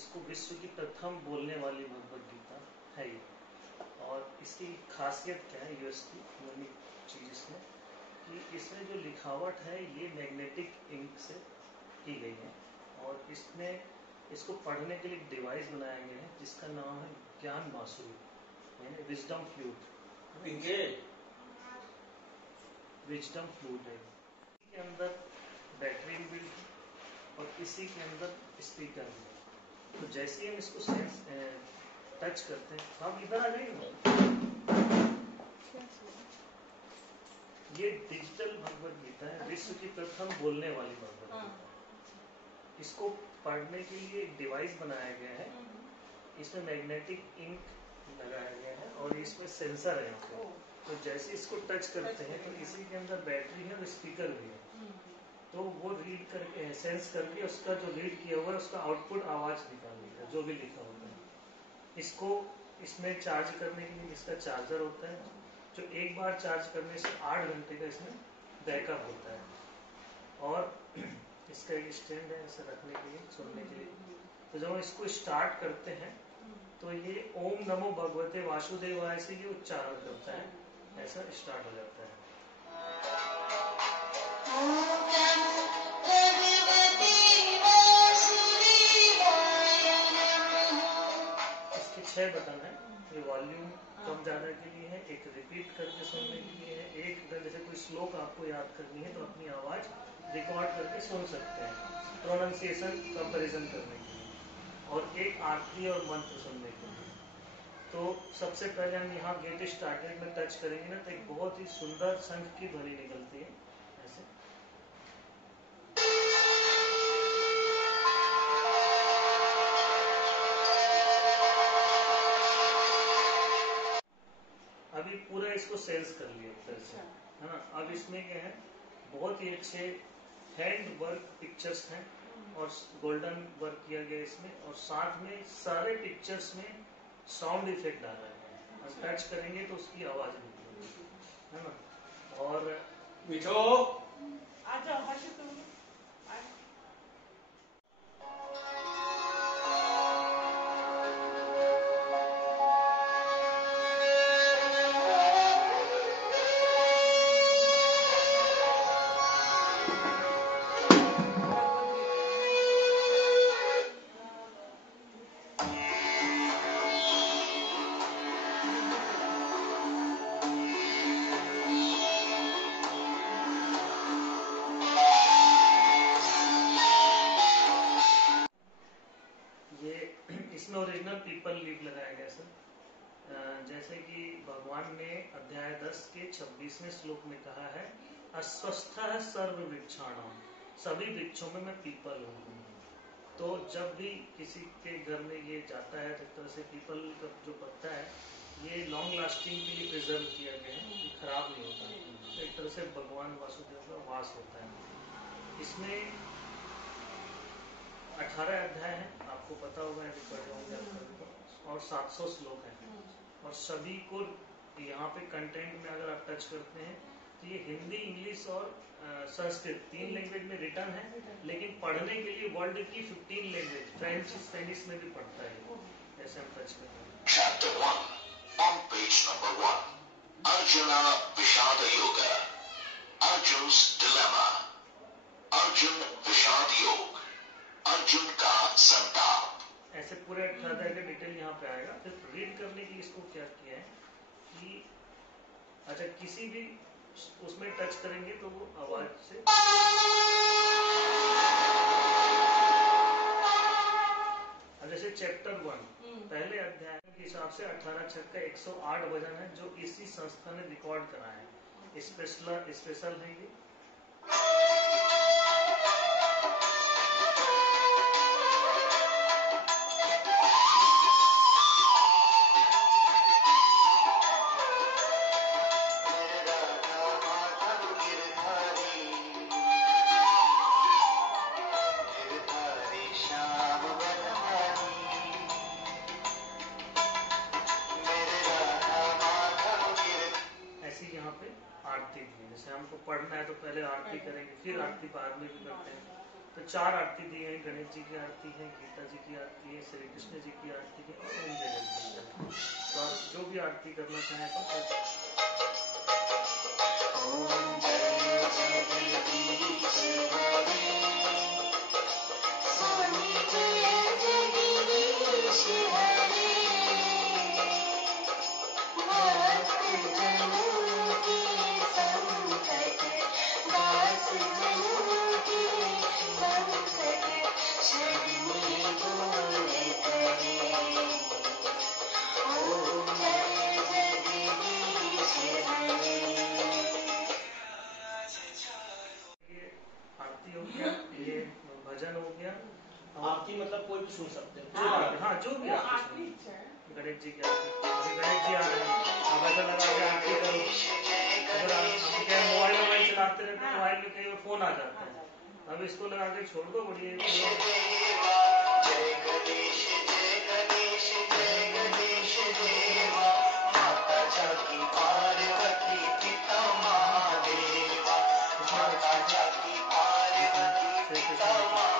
इसको विश्व की प्रथम बोलने वाली भगवत गीता है ये। और इसकी खासियत क्या है, यूएसपी यूनिक चीज इसमें कि इसमें जो लिखावट है ये मैग्नेटिक इंक से की गई है। और इसमें इसको पढ़ने के लिए एक डिवाइस बनाया गया है जिसका नाम है ज्ञान बांसुरी, यानी विजडम फ्लूट। विजडम फ्लूट है। इसके अंदर बैटरी बिल्ट है और इसी के अंदर स्पीकर है। तो जैसे ही हम इसको टच करते हैं, हम इधर आ जाएंगे। ये डिजिटल भगवत गीता है, विश्व की प्रथम बोलने वाली भगवत गीता। इसको पढ़ने के लिए एक डिवाइस बनाया गया है। इसमें मैग्नेटिक इंक लगाया गया है और इसमें सेंसर है यहाँ पे। तो जैसे इसको टच करते हैं तो इसी के अंदर बैटरी है और स्पीकर भी है। तो वो रीड करके सेंस करके उसका जो रीड किया हुआ है उसका आउटपुट आवाज निकाल देगा, जो भी लिखा होता है। इसको इसमें चार्ज करने के लिए इसका चार्जर होता है, जो एक बार चार्ज करने से 8 घंटे का इसमें बैकअप होता है। और इसका एक स्टैंड है इसे रखने के लिए, सुनने के लिए। तो जब हम इसको स्टार्ट करते हैं तो ये ओम नमो भगवते वासुदेवाय से ये उच्चारण करता है, ऐसा स्टार्ट हो जाता है। इसके 6 बटन है। ये वॉल्यूम कम ज्यादा के लिए है, एक रिपीट करके सुनने के लिए है, एक अगर जैसे कोई श्लोक आपको याद करनी है तो अपनी आवाज रिकॉर्ड करके सुन सकते हैं, प्रोनाउंसिएशन कंपैरिजन करने के लिए, और एक आरती और मंत्र सुनने के लिए। तो सबसे पहले हम यहाँ गेट स्टार्टेड में टच करेंगे ना, तो एक बहुत ही सुंदर शंख की ध्वनि निकलती है ऐसे। अभी पूरा इसको सेंस कर लिया तरह से, है ना। अब इसमें क्या है, बहुत ही अच्छे हैंड वर्क पिक्चर्स हैं और गोल्डन वर्क किया गया इसमें, और साथ में सारे पिक्चर्स में साउंड इफेक्ट आ रहा है। हम टच करेंगे तो उसकी आवाज निकलेगी, है ना। और मिठो आ जाओ, इसमें ओरिजिनल पीपल लीफ लगाया गया सर। जैसे कि भगवान ने अध्याय 10 के 26वें श्लोक में कहा है, अस्वस्थ है सर्व वृक्षाणाम, सभी वृक्षों में मैं पीपल हूँ। तो जब भी किसी के घर में ये जाता है तो एक तरह से पीपल का जो पत्ता है ये लॉन्ग लास्टिंग के लिए प्रिजर्व किया गया है, ये खराब नहीं होता। तो एक तरह से भगवान वासुदेव का वास होता है। इसमें 18 अध्याय है, आपको पता होगा, यदि पढ़े होंगे आप कभी तो, और 700 श्लोक है। और सभी को यहाँ पे कंटेंट में अगर आप टच करते हैं तो ये हिंदी, इंग्लिश और संस्कृत 3 लैंग्वेज में रिटर्न है, लेकिन पढ़ने के लिए वर्ल्ड की 15 लैंग्वेज, फ्रेंच, स्पेनिश में भी पढ़ता है। ऐसे हम टच करते हैं। Chapter 1 on page number 1, Arjuna Vishad Yoga, Arjun's dilemma, Arjun Vishad Yoga, Arjun का संताप। ऐसे पूरे 18 का डिटेल यहाँ पे आएगा। फिर रीड करने के लिए इसको क्या किया है कि अच्छा किसी भी उसमें टच करेंगे तो वो आवाज से, जैसे चैप्टर 1 पहले अध्याय के हिसाब से 18 छक्का 108 वजन है, जो इसी संस्था ने रिकॉर्ड करा है। स्पेशल है ये। आरती भी, जैसे हमको पढ़ना है तो पहले आरती करेंगे, फिर आरती बाद में भी करते हैं। तो 4 आरती दी है, गणेश जी की आरती है, गीता जी की आरती है, श्री कृष्ण जी की आरती है और ओम जय जगदीश। तो आप जो भी आरती करना चाहें तो ओम जय जगदीश हरे, स्वामी जय जगदीश हरे, भक्त जनों के संकट, दास जनों के संकट, शरणी दूर करे, ओम जय जगदीश हरे। ये आरती हो गया, ये भजन हो गया। आरती मतलब कोई भी सुन सकते हैं। हाँ, जो भी आरती, गणेश जी की आरती, अभी गणेश जी आ रहे हैं, आप ऐसा लगा के आरती करो। अगर आप क्या मोबाइल चलाते रहते हैं, मोबाइल में कई बार फोन आ जाता है, अब इसको लगा के छोड़ दो, बढ़िया। जय गणेश जय गणेश जय गणेश देवा, माता जाकी पार्वती पिता महादेवा, माता जाकी पार्वती पिता महादेव।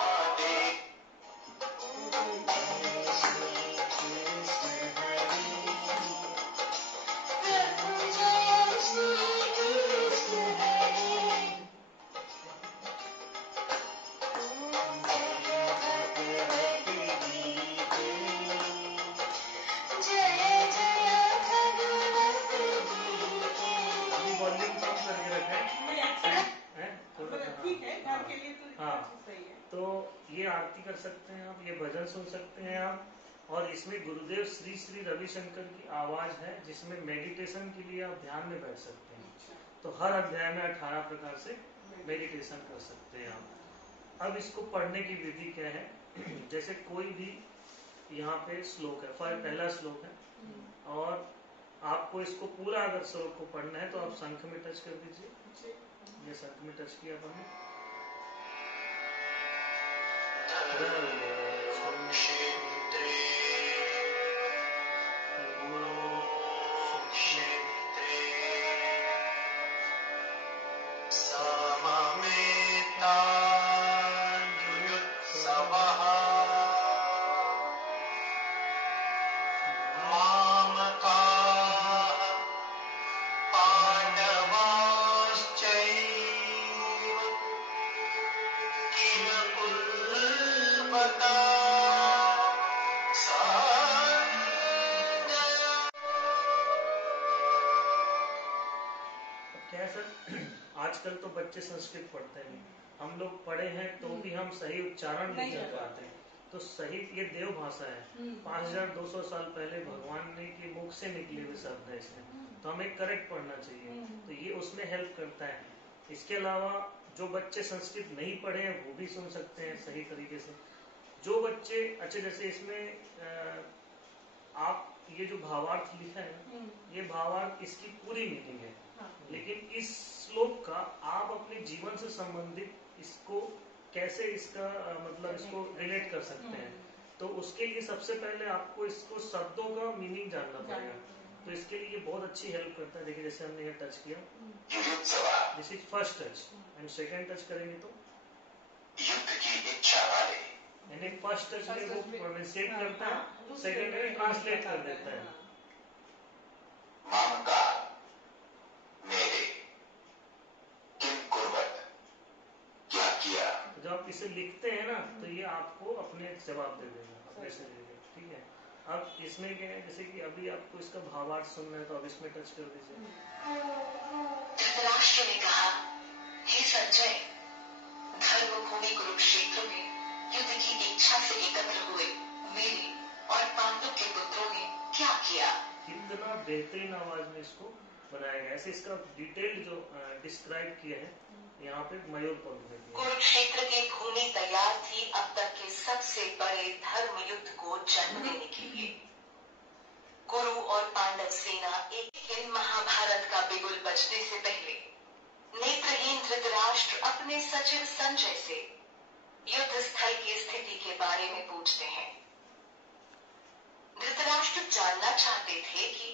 तो ये आरती कर सकते हैं आप, ये भजन सुन सकते हैं आप, और इसमें गुरुदेव श्री श्री रविशंकर की आवाज है, जिसमें मेडिटेशन के लिए आप ध्यान में बैठ सकते हैं। तो हर अध्याय में 18 प्रकार से मेडिटेशन कर सकते हैं आप। अब इसको पढ़ने की विधि क्या है, जैसे कोई भी यहाँ पे श्लोक है, पहला श्लोक है, और आपको इसको पूरा अगर श्लोक को पढ़ना है तो आप शंख में टच कर दीजिए। ये शंख में टच किया आपने, आजकल तो बच्चे संस्कृत पढ़ते हैं, हम लोग पढ़े हैं तो भी हम सही उच्चारण नहीं कर पाते। तो सही, ये देव भाषा है, 5200 साल पहले भगवान ने के मुख से निकले हुए शब्द है इसमें, तो हमें करेक्ट पढ़ना चाहिए, तो ये उसमें हेल्प करता है। इसके अलावा जो बच्चे संस्कृत नहीं पढ़े हैं वो भी सुन सकते हैं सही तरीके से। जो बच्चे, अच्छा जैसे इसमें आप ये जो भावार्थ लिखा है, ये भावार्थ इसकी पूरी मीनिंग है, लेकिन इस श्लोक का आप अपने जीवन से संबंधित इसको कैसे इसका मतलब इसको रिलेट कर सकते हैं, तो उसके लिए सबसे पहले आपको इसको शब्दों का मीनिंग जानना पड़ेगा। तो इसके लिए बहुत अच्छी हेल्प करता है। देखिए जैसे हमने ये टच किया, this is first touch, and second touch करेंगे तो युद्ध की इच्छा वाले, यानी फर्स्ट टच में वो प्रोनाउंसिएट करता है, सेकेंड में ट्रांसलेट कर देता है। जब आप इसे लिखते हैं ना तो ये आपको अपने जवाब दे देगा अपने शरीर के, ठीक है। अब इसमें क्या है, जैसे कि अभी आपको इसका भावार्थ सुनना है तो अब इसमें टच कर दीजिए। धृतराष्ट्र ने कहा, हे संजय, धर्मभूमि कुरुक्षेत्र में युद्ध की इच्छा से एकत्र हुए मेरे और पांडव के पुत्रों ने क्या किया। कितना बेहतरीन आवाज में इसको बनाया गया, ऐसे इसका डिटेल जो डिस्क्राइब किया है यहाँ पे मयूर पंख में। कुरुक्षेत्र की भूमि तैयार थी अब तक के सबसे बड़े धर्म युद्ध को जन्म देने के लिए। कुरु और पांडव सेना एक महाभारत का बिगुल बजने से पहले नेत्रहीन धृतराष्ट्र अपने सचिव संजय से युद्ध स्थल की स्थिति के बारे में पूछते हैं। धृतराष्ट्र जानना चाहते थे कि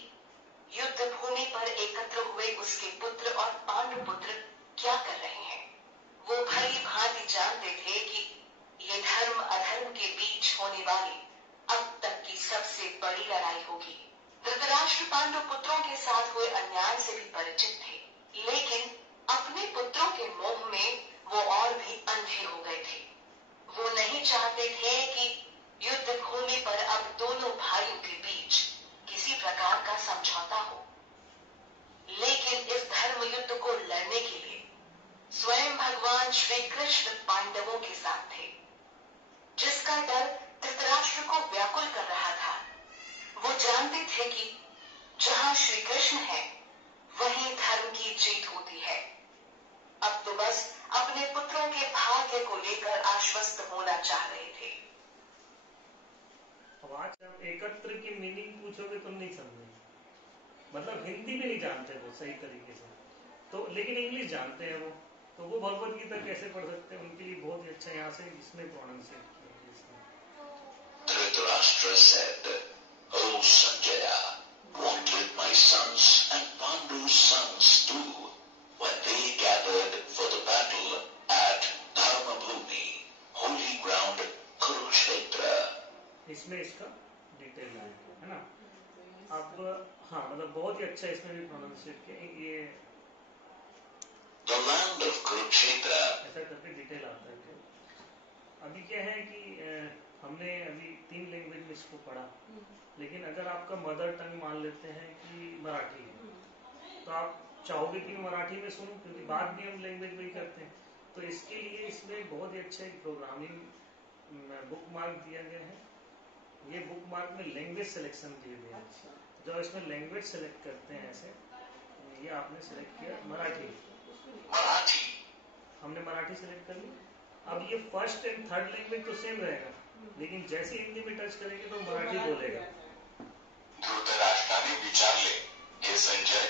युद्ध भूमि पर एकत्र हुए उसके पुत्र और पांडु पुत्र क्या कर रहे हैं। वो भली भांति जानते थे कि ये धर्म अधर्म के बीच होने वाली अब तक की सबसे बड़ी लड़ाई होगी। धृतराष्ट्र पांडु पुत्रों के साथ हुए अन्याय से भी परिचित थे, लेकिन अपने पुत्रों के मोह में वो और भी अंधे हो गए थे। वो नहीं चाहते थे कि युद्ध भूमि पर अब दोनों भाइयों के बीच किसी प्रकार का समझौता हो, लेकिन इस धर्म युद्ध को लड़ने के लिए स्वयं भगवान श्री कृष्ण पांडवों के साथ थे, जिसका डर धृतराष्ट्र को व्याकुल कर रहा था। वो जानते थे कि जहां श्री कृष्ण है वहीं धर्म की जीत होती है। अब तो बस अपने पुत्रों के भाग्य को लेकर आश्वस्त होना चाह रहे थे। अब आज हम एकत्र की मीनिंग पूछोगे तो नहीं समझेंगे, मतलब हिंदी में नहीं जानते वो सही तरीके से, तो लेकिन इंग्लिश जानते हैं वो, तो वो भगवत गीता कैसे पढ़ सकते हैं, उनके लिए बहुत ही अच्छा यहाँ से इसमें प्रोनाउंसिएट किया है इसमें। Dhritarashtra said, "O Sanjaya, what did my sons and Pandu's sons do when they gathered for the battle at Dharmabhumi, holy ground Kurukshetra?" इसमें इसका डिटेल है ना। अब हाँ, मतलब बहुत ही अच्छा इसमें भी प्रोनाउंसिएट किया ये, The land of Kurukshetra. ऐसा करके डिटेल आता है। अभी क्या है कि हमने अभी 3 लैंग्वेज में इसको पढ़ा, लेकिन अगर आपका मदर टंग मान लेते हैं कि मराठी है, तो आप चाहोगे कि मराठी में सुनूं, क्योंकि बात भी हम लैंग्वेज में ही करते हैं। तो इसके लिए इसमें बहुत ही अच्छा एक प्रोग्रामिंग बुक मार्क दिया गया है। ये बुक मार्क में लैंग्वेज सिलेक्शन दिए गए हैं। जब इसमें लैंग्वेज सेलेक्ट करते हैं ऐसे, ये आपने सेलेक्ट किया मराठी, हमने मराठी सेलेक्ट कर ली। अब ये फर्स्ट एंड थर्ड लैंग्वेज तो सेम रहेगा, लेकिन जैसे हिंदी में टच करेंगे तो मराठी बोलेगा। धृतराष्ट्राने विचारले, हे संजय,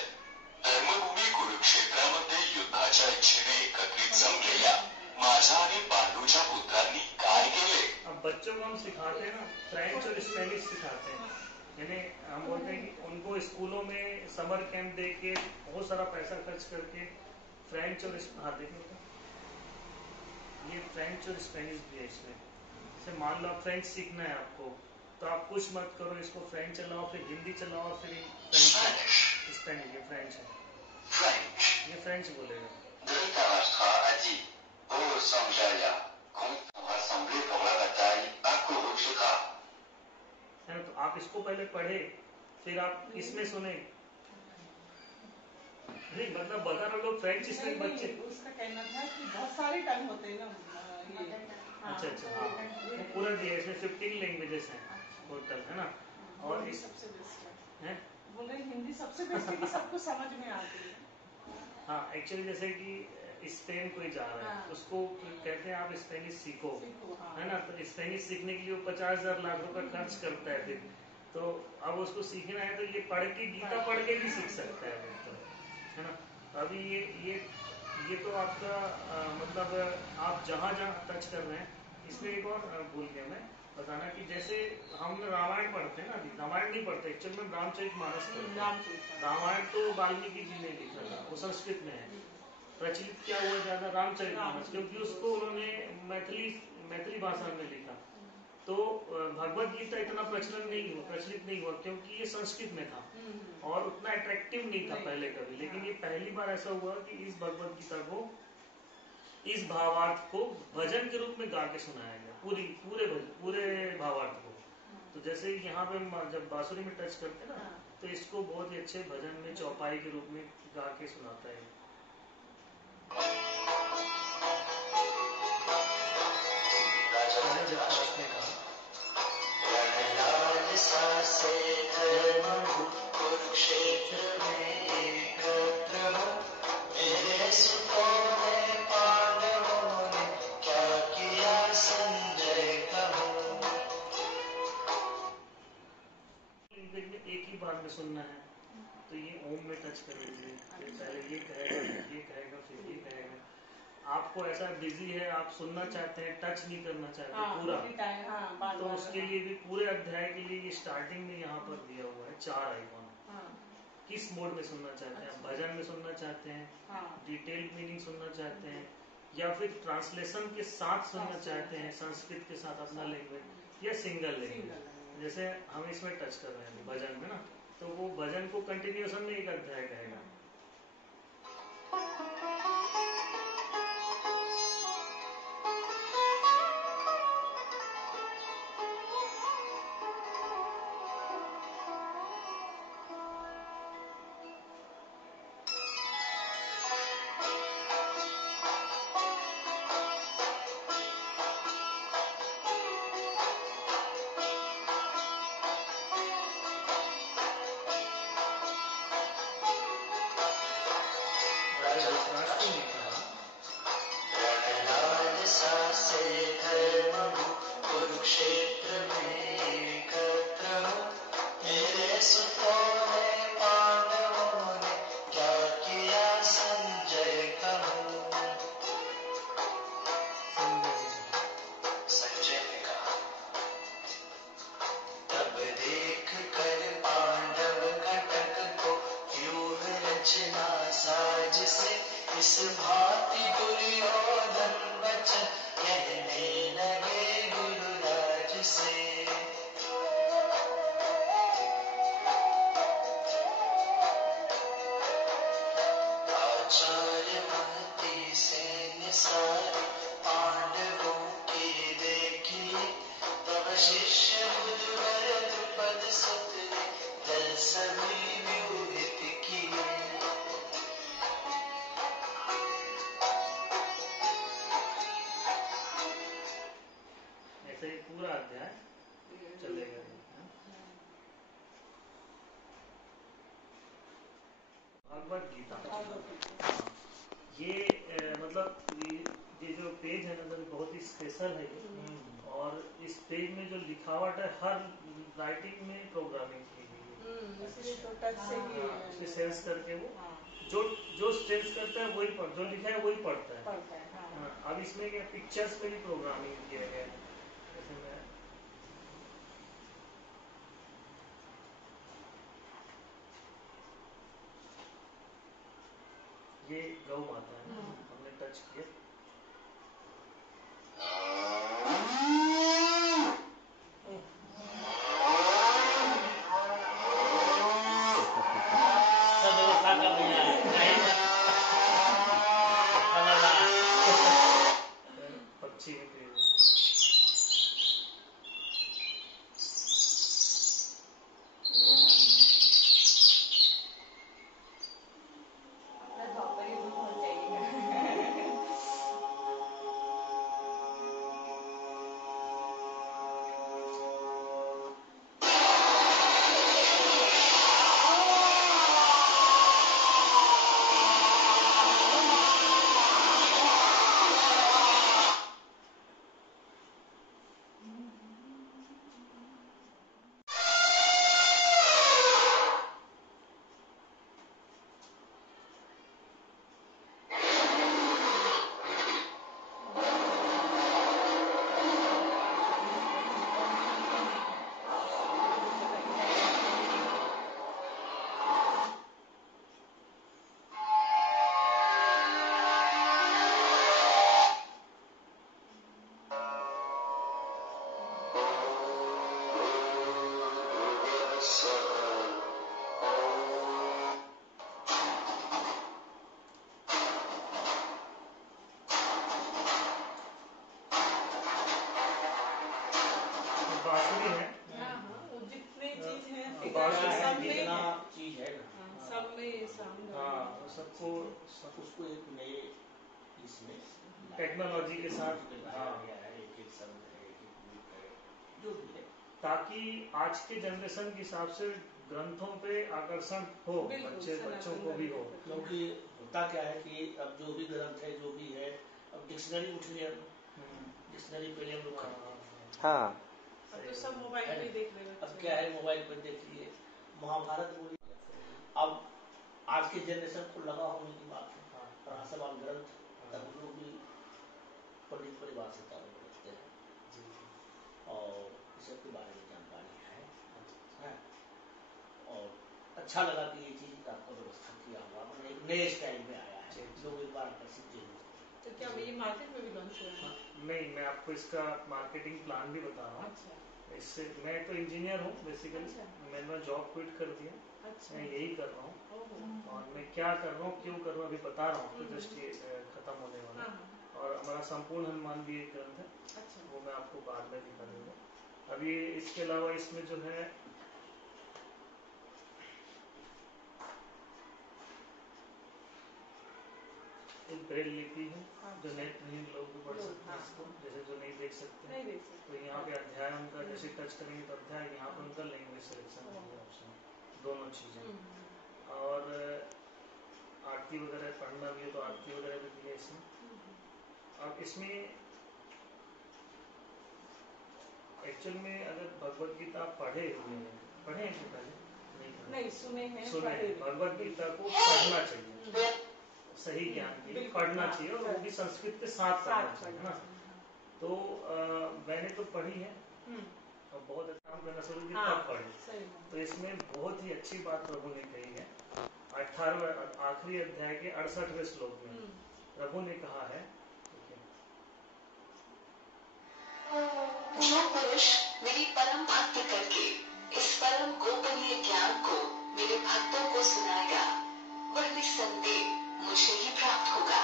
धर्मभूमी कुरुक्षेत्रामध्ये युद्धाच्या इच्छेने एकत्रित जमलेल्या माझ्या आणि पांडूच्या पुत्रांनी काय केले? अब बच्चों को हम सिखाते हैं ना, फ्रेंच और स्पेनिश सिखाते हैं, यानी हम बोलते हैं कि उनको स्कूलों में समर कैंप दे के बहुत सारा पैसा खर्च करके फ्रेंच और देखो ये फ्रेंच और स्पेनिश भी है इसमें। जैसे मान लो फ्रेंच सीखना है आपको, तो आप कुछ मत करो, इसको फ्रेंच चलाओ, फिर हिंदी चलाओ, फिर स्पेनिश, ये फ्रेंच है, फ्रेंच, ये फ्रेंच बोलेगा। Dhritarashtra a dit, ô Sanjaya, quand on va rassembler pour la bataille à Kurukshetra. है ना, तो आप इसको पहले पढ़े, फिर आप इसमें सुने। नहीं मतलब बता रहे लोग फ्रेंच स्पीकिंग बच्चे, उसका कहना था कि बहुत सारे टंग होते हैं ना ये। अच्छा हाँ, वो पूरा दिया इसमें 15 लैंग्वेजेस हैं टोटल, है ना। और इस सबसे बेस्ट है, बोल रहे हिंदी सबसे बेस्ट है कि सबको समझ में आती है। हाँ एक्चुअली जैसे कि स्पेन कोई जा रहा है, उसको कहते हैं आप स्पेनिश सीखो, है ना। तो स्पेनिश सीखने के लिए वो 50,000 लाख रुपए खर्च करता है फिर, तो अब उसको सीखना है तो ये पढ़ के, गीता पढ़ के भी सीख सकता है फिर, है ना। अभी ये तो आपका मतलब आप जहाँ टच कर रहे हैं। इसमें एक और भूल गया मैं बताना कि जैसे हम रामायण पढ़ते हैं ना, अभी रामायण नहीं पढ़ते, एक्चुअल में रामचरितमानस पढ़ते हैं। रामायण तो वाल्मीकि जी ने लिखा था, वो संस्कृत में है। प्रचलित क्या हुआ ज्यादा रामचरितमानस, क्योंकि उसको उन्होंने मैथिली भाषा में लिखा। तो भगवत गीता इतना प्रचलित नहीं हुआ क्योंकि ये संस्कृत में था और उतना अट्रैक्टिव नहीं था पहले कभी। लेकिन ये पहली बार ऐसा हुआ कि इस भगवत गीता को, इस भावार्थ को भजन के रूप में गा के सुनाया गया, पूरे भावार्थ को। तो जैसे यहाँ पे जब बांसुरी में टच करते हैं ना, तो इसको बहुत ही अच्छे भजन में चौपाई के रूप में गा के सुनाता है। कुरुक्षेत्र में एकत्र हो, मेरे सुतों में पांडवों ने क्या किया संजय कहो। एक ही बार में सुनना है, तो ये ओम में टच कर लीजिए। पहले ये कहेगा फिर ये कहेगा। आपको ऐसा बिजी है, आप सुनना चाहते हैं, टच नहीं करना चाहते पूरा, तो उसके लिए भी पूरे अध्याय के लिए स्टार्टिंग में यहाँ पर दिया हुआ है 4 आइकॉन। किस मोड में सुनना चाहते हैं, भजन में सुनना चाहते हैं, डिटेल मीनिंग सुनना चाहते हैं, या फिर ट्रांसलेशन के साथ सुनना चाहते हैं, संस्कृत के साथ अपना लैंग्वेज, या सिंगल लैंग्वेज। जैसे हम इसमें टच कर रहे हैं भजन में ना, तो वो भजन को कंटिन्यूएशन में एक अध्याय कहेगा। कुरुक्षेत्र में एकत्र हो, मेरे सुतों ने पांडवों ने क्या किया संजय कहो। संजय ने कहा, तब देख कर पांडव घटक को व्यूह रचना साज से, इस भांति दुर्योधन वचन कहने लगे गुरुराज से। आचार्य महती सैन्य सारे पांडवों के देखिए, तब शिष्य बुधवर द्रुपद सुत ने दल सभी व्यूहित किए। ऐसे ही पूरा अध्याय चलेगा। भगवत गीता, ये मतलब ये जो पेज है ना, बहुत ही स्पेशल है ये। और इस पेज में जो लिखावट है, हर राइटिंग में प्रोग्रामिंग की गई है। इसलिए तो टच से ही उसमें सेंस करके वो जो सेंस करता है वही जो लिखा है वही पढ़ता है। अब इसमें क्या पिक्चर्स में भी प्रोग्रामिंग किया गया है। जैसे मैं ये गौ माता है, हमने टच किया। पक्षी में बांसुरी है। जितने चीज है सब चीज है ना, सब में साउंड। हाँ, सबको उसको एक नए इसमें टेक्नोलॉजी के साथ बनाया गया है। एक एक शब्द है, एक एक रूप है, जो भी है, ताकि आज के जनरेशन के हिसाब से ग्रंथों पे आकर्षण हो, बच्चों को भी हो। क्योंकि होता क्या है कि अब जो भी ग्रंथ है, जो भी है, अब डिक्शनरी उठ गया। डिक्शनरी पहले हम लोग हाँ, अब तो सब मोबाइल पे देख रहे हैं। अब क्या है, मोबाइल पर देखिए, महाभारत बोली। अब आज के जनरेशन को लगा होने की बात है। और सवाल ग्रंथ तब लोग भी पंडित परिवार से ताल्लुक रखते हैं और इस सब के बारे में जानकारी है। और अच्छा लगा कि ये चीज आपका व्यवस्था किया हुआ, मैंने एक नए स्टाइल में आया है, लोग एक बार आकर्षित जरूर। तो क्या ये मार्केट में भी लॉन्च हुआ है? नहीं, मैं आपको इसका मार्केटिंग प्लान भी बता रहा हूँ। अच्छा। इससे मैं तो इंजीनियर हूँ बेसिकली। अच्छा। मैंने जॉब क्विट कर दिया। अच्छा। मैं यही कर रहा हूँ ओहो। और मैं क्या कर रहा हूँ, क्यों कर रहा हूँ, अभी बता रहा हूँ। तो जस्ट ये खत्म होने वाला है। हाँ। और हमारा संपूर्ण हनुमान भी एक ग्रंथ है। अच्छा। वो मैं आपको बाद में दिखा दूंगा। अभी इसके अलावा इसमें जो है एक ब्रेल लिपि है जो नेत्रहीन लोग भी पढ़ सकते हैं इसको, जैसे जो नहीं देख सकते। तो यहाँ पे अध्याय उनका जैसे टच करेंगे तो अध्याय, यहाँ पे उनका लैंग्वेज सिलेक्शन ऑप्शन, दोनों चीजें। और आरती वगैरह पढ़ना भी है तो आरती वगैरह भी दी है इसमें। अब इसमें एक्चुअल में अगर भगवत गीता आप पढ़े हुए हैं, पढ़े हैं कि पहले नहीं सुने हैं, सुने हैं। भगवत गीता को पढ़ना चाहिए, सही ज्ञान के लिए पढ़ना चाहिए, और वो भी संस्कृत के साथ पढ़ना चाहिए ना। तो मैंने तो पढ़ी है और बहुत अच्छा काम करना शुरू किया तब पढ़ी। तो इसमें बहुत ही अच्छी बात प्रभु ने कही है। 18वें आखिरी अध्याय के 68वें श्लोक में प्रभु ने कहा है, जो पुरुष मेरी परम भक्ति करके इस परम गोपनीय ज्ञान को मेरे भक्तों को सुनाएगा वह निस्संदेह मुझे ही प्राप्त होगा।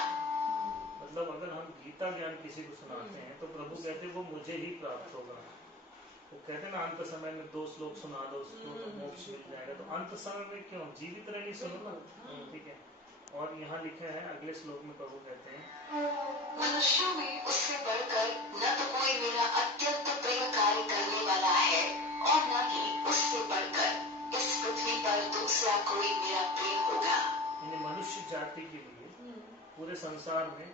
मतलब अगर हम गीता ज्ञान किसी को सुनाते हैं तो प्रभु कहते हैं वो मुझे ही प्राप्त होगा। वो कहते हैं ना अंत समय में 2 श्लोक सुना दो उसको तो मोक्ष मिल जाएगा। तो अंत समय में क्यों, जीवित रहने सुनो ना, ठीक है। और यहाँ लिखा है अगले श्लोक में प्रभु कहते हैं, मनुष्यों में उससे बढ़कर न तो कोई मेरा अत्यंत प्रिय कार्य करने वाला है और न ही उससे बढ़कर इस पृथ्वी पर दूसरा कोई मेरा प्रिय होगा। मनुष्य जाति के लिए पूरे संसार में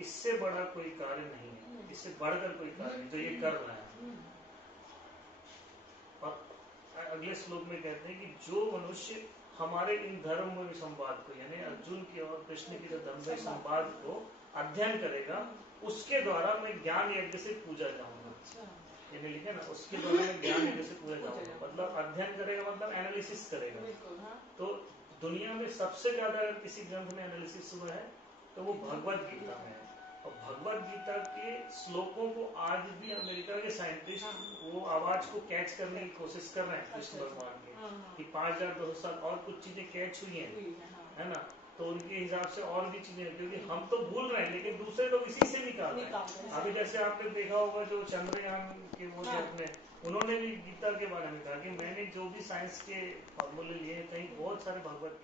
इससे बड़ा कोई कार्य नहीं है, इससे बढ़कर कोई कार्य जो ये कर रहा है। और अगले श्लोक में कहते हैं कि जो मनुष्य हमारे इन धर्म संवाद को, यानी अर्जुन की और कृष्ण की जो धर्म संवाद को अध्ययन करेगा, उसके द्वारा मैं ज्ञान यज्ञ से पूजा जाऊंगा। यानी लिखे ना, उसके द्वारा मैं ज्ञान यज्ञ से पूजा जाऊंगा। मतलब अध्ययन करेगा मतलब एनालिसिस करेगा। तो दुनिया में सबसे ज्यादा अगर किसी ग्रंथ में एनालिसिस हुआ है तो वो भगवत गीता में है। और भगवत गीता के श्लोकों को आज भी अमेरिका के साइंटिस्ट वो आवाज को कैच करने की कोशिश कर रहे हैं कृष्ण भगवान के, कि 5200 साल और कुछ चीजें कैच हुई हैं, है ना। तो उनके हिसाब से और भी चीजें, क्योंकि हम तो भूल रहे हैं लेकिन दूसरे लोग इसी से निकाल रहे हैं। अभी जैसे आपने देखा होगा जो चंद्रयान के वो थे अपने, उन्होंने भी गीता के बारे में कहा कि मैंने जो भी साइंस के फॉर्मूले लिए कहीं बहुत सारे भगवत